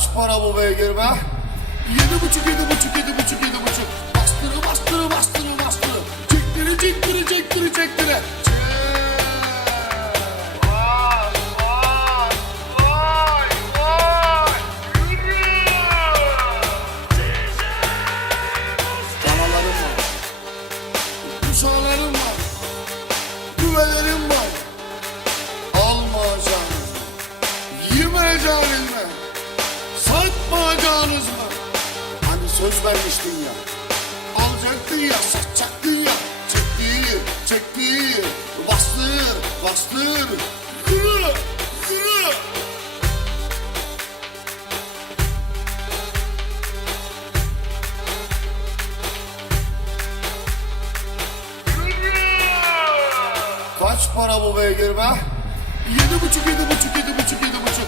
Kaç para bu beygir be? Yedi buçuk, yedi buçuk, yedi buçuk, yedi buçuk. Bastırı, bastırı, bastırı, bastırı. Çektiri, çektiri, çektiri, çektiri. Kuşağlarım var. Güvelerim var. Almayacağınız mı? Satmayacağınız mı? Hani söz vermiştin ya. Alacaktın ya, satacaktın ya. Çektir, çektir. Bastır, bastır. Yürü, yürü. Kaç para bu beygir be? Yedi buçuk, yedi buçuk, yedi buçuk, yedi buçuk.